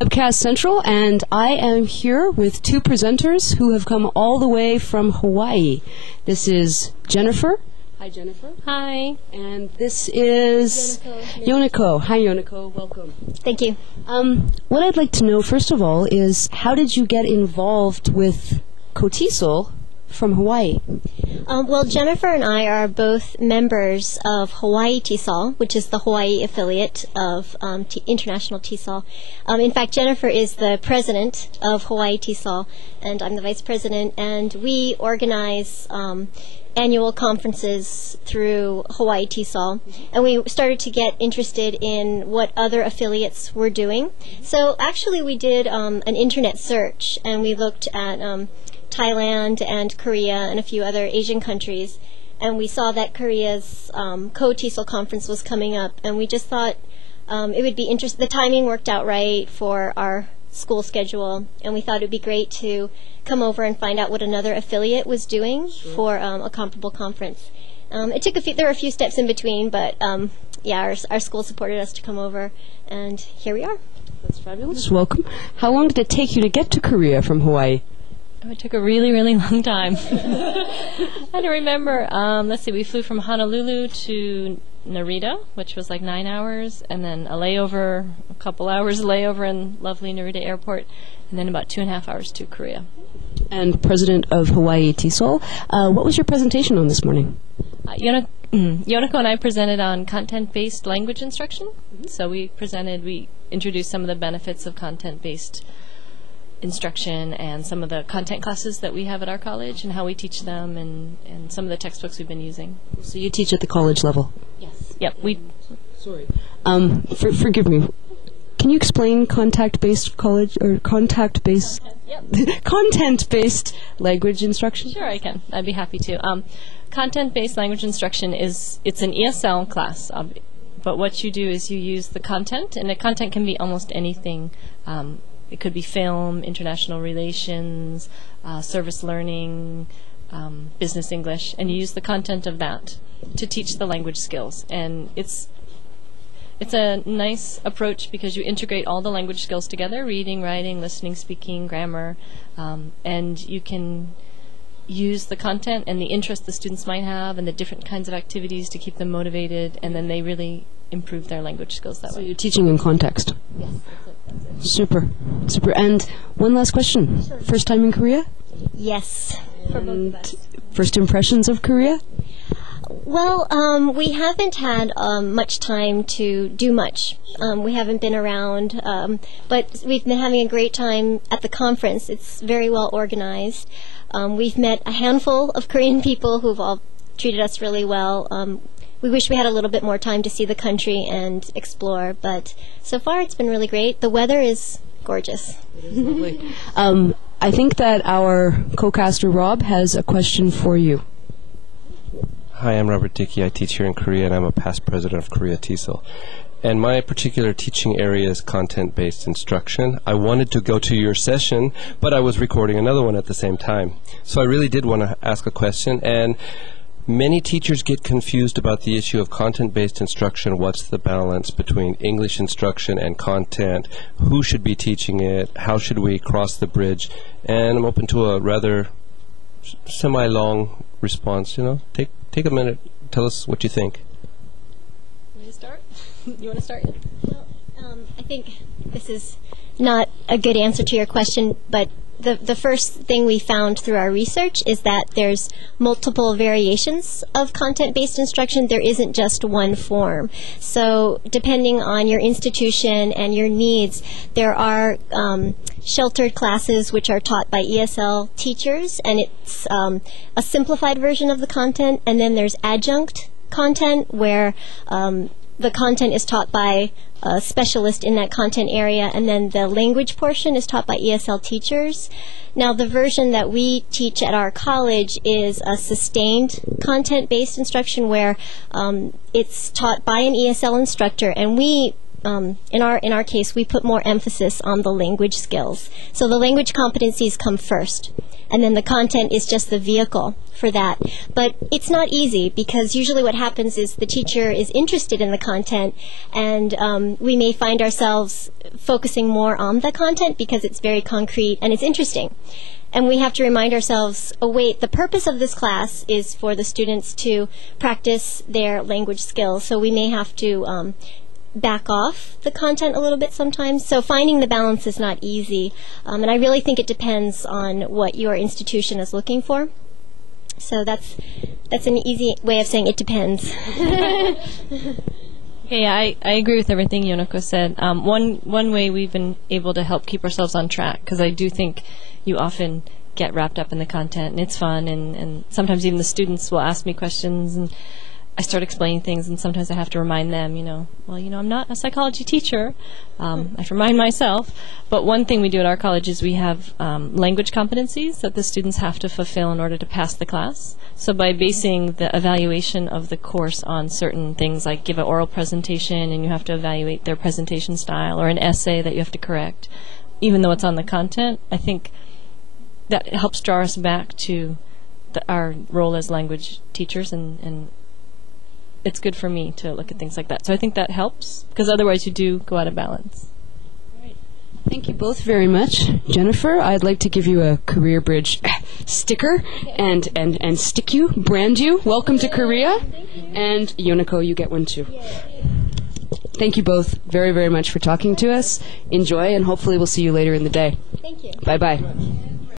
Webcast Central, and I am here with two presenters who have come all the way from Hawaii. This is Jennifer. Hi, Jennifer. Hi. And this is Yumiko. Hi, Yumiko. Welcome. Thank you. What I'd like to know, first of all, is how did you get involved with Kotesol from Hawaii? Well, Jennifer and I are both members of Hawaii Tesol, which is the Hawaii affiliate of International Tesol. In fact, Jennifer is the president of Hawaii Tesol, and I'm the vice president, and we organize annual conferences through Hawaii Tesol, and we started to get interested in what other affiliates were doing. So actually we did an internet search, and we looked at Thailand and Korea and a few other Asian countries, and we saw that Korea's Kotesol conference was coming up, and we just thought it would be interesting. The timing worked out right for our school schedule, and we thought it would be great to come over and find out what another affiliate was doing for a comparable conference. It took there were a few steps in between, but yeah, our school supported us to come over, and here we are. That's fabulous. Welcome. How long did it take you to get to Korea from Hawaii? Oh, it took a really, really long time. I don't remember. Let's see, we flew from Honolulu to Narita, which was like 9 hours, and then a couple hours layover in lovely Narita Airport, and then about 2.5 hours to Korea. And President of Hawaii Tesol, what was your presentation on this morning? Yumiko and I presented on content-based language instruction. So we introduced some of the benefits of content-based instruction and some of the content classes that we have at our college and how we teach them and some of the textbooks we've been using. So you teach at the college level? Yes. Yep. Sorry. Forgive me. Can you explain content-based content-based language instruction? Sure, I can. I'd be happy to. Content-based language instruction it's an ESL class, but what you do is you use the content, and the content can be almost anything. It could be film, international relations, service learning, business English, and you use the content of that to teach the language skills. And it's a nice approach because you integrate all the language skills together: reading, writing, listening, speaking, grammar, and you can use the content and the interest the students might have and the different kinds of activities to keep them motivated, and then they really improve their language skills that way. So you're teaching in context? Yes, that's it. Super. And one last question. Sure. First time in Korea? Yes. For both of us. First impressions of Korea? Well, we haven't had much time to do much. We haven't been around, but we've been having a great time at the conference. It's very well organized. We've met a handful of Korean people who've all treated us really well. We wish we had a little bit more time to see the country and explore, but so far it's been really great. The weather is gorgeous. It is lovely. I think that our co-caster Rob has a question for you. Hi, I'm Robert Dickey. I teach here in Korea, and I'm a past president of Korea Tesol. And my particular teaching area is content-based instruction. I wanted to go to your session, but I was recording another one at the same time. So I really did want to ask a question, and many teachers get confused about the issue of content-based instruction. What's the balance between English instruction and content? Who should be teaching it? How should we cross the bridge? And I'm open to a rather semi-long response. Take a minute. Tell us what you think. Want to start? You want to start? Well, I think this is not a good answer to your question, but the first thing we found through our research is that there's multiple variations of content-based instruction. There isn't just one form. So depending on your institution and your needs, there are sheltered classes which are taught by ESL teachers, and it's a simplified version of the content. And then there's adjunct content where the content is taught by a specialist in that content area, and then the language portion is taught by ESL teachers. Now, the version that we teach at our college is a sustained content-based instruction where it's taught by an ESL instructor, and we in our case, we put more emphasis on the language skills. So the language competencies come first, and then the content is just the vehicle for that. But it's not easy, because usually what happens is the teacher is interested in the content, and we may find ourselves focusing more on the content because it's very concrete and it's interesting. And we have to remind ourselves, oh wait, the purpose of this class is for the students to practice their language skills. So we may have to back off the content a little bit sometimes. So finding the balance is not easy. And I really think it depends on what your institution is looking for. So that's an easy way of saying it depends. Okay, I agree with everything Yumiko said. One way we've been able to help keep ourselves on track, because I do think you often get wrapped up in the content, and it's fun, and sometimes even the students will ask me questions, and I start explaining things, and sometimes I have to remind them, I'm not a psychology teacher. I have to remind myself. But one thing we do at our college is we have language competencies that the students have to fulfill in order to pass the class. So by basing the evaluation of the course on certain things, like give an oral presentation and you have to evaluate their presentation style, or an essay that you have to correct, even though it's on the content, I think that helps draw us back to our role as language teachers, and it's good for me to look at things like that. So I think that helps, because otherwise you do go out of balance. Thank you both very much. Jennifer, I'd like to give you a Career Bridge sticker and stick you, brand you. Welcome to Korea. And Yumiko, you get one too. Thank you both very, very much for talking to us. Enjoy, and hopefully we'll see you later in the day. Thank you. Bye-bye.